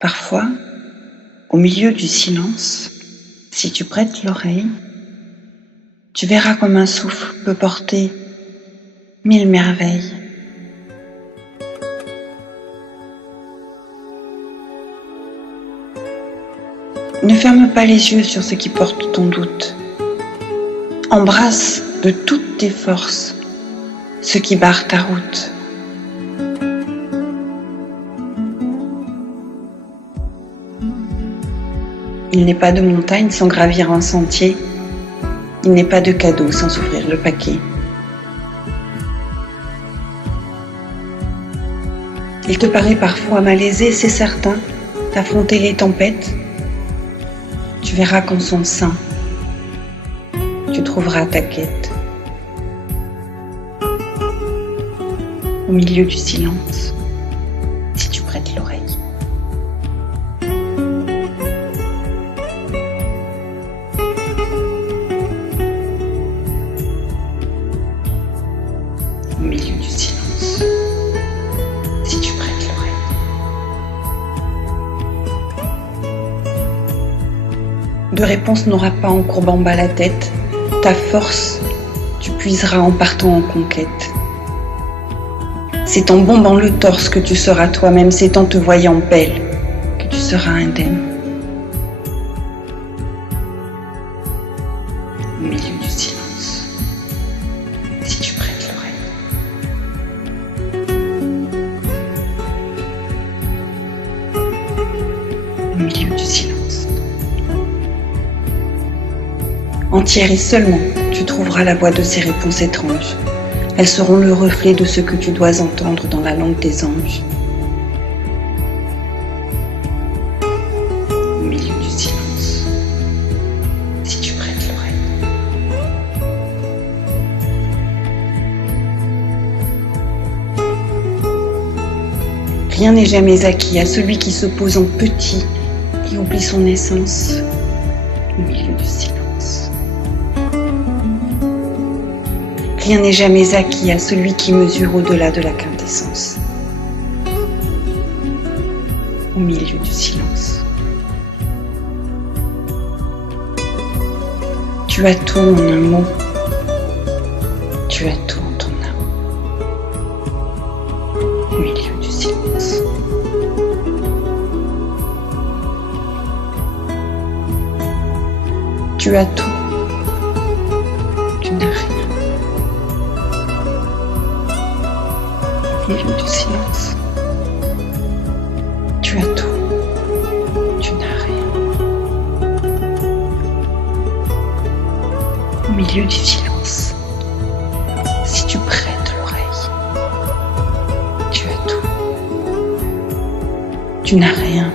Parfois, au milieu du silence, si tu prêtes l'oreille, tu verras comme un souffle peut porter 1000 merveilles. Ne ferme pas les yeux sur ce qui porte ton doute. Embrasse de toutes tes forces ce qui barre ta route. Il n'est pas de montagne sans gravir un sentier. Il n'est pas de cadeau sans ouvrir le paquet. Il te paraît parfois malaisé, c'est certain, d'affronter les tempêtes. Tu verras qu'en son sein, tu trouveras ta quête. Au milieu du silence, si tu prêtes l'oreille. Au milieu du silence, si tu prêtes l'oreille. De réponse n'aura pas en courbant bas la tête. Ta force, tu puiseras en partant en conquête. C'est en bombant le torse que tu seras toi-même, c'est en te voyant belle que tu seras indemne. Au milieu du silence, si tu prêtes l'oreille. Au milieu du silence. Entière et seulement, tu trouveras la voix de ces réponses étranges. Elles seront le reflet de ce que tu dois entendre dans la langue des anges. Au milieu du silence, si tu prêtes l'oreille. Rien n'est jamais acquis à celui qui se pose en petit et oublie son essence. Au milieu du silence. Rien n'est jamais acquis à celui qui mesure au-delà de la quintessence. Au milieu du silence. Tu as tout en un mot. Tu as tout en ton âme. Au milieu du silence. Tu as tout. Tu n'as rien. Au milieu du silence. Tu as tout. Tu n'as rien. Au milieu du silence. Si tu prêtes l'oreille. Tu as tout. Tu n'as rien.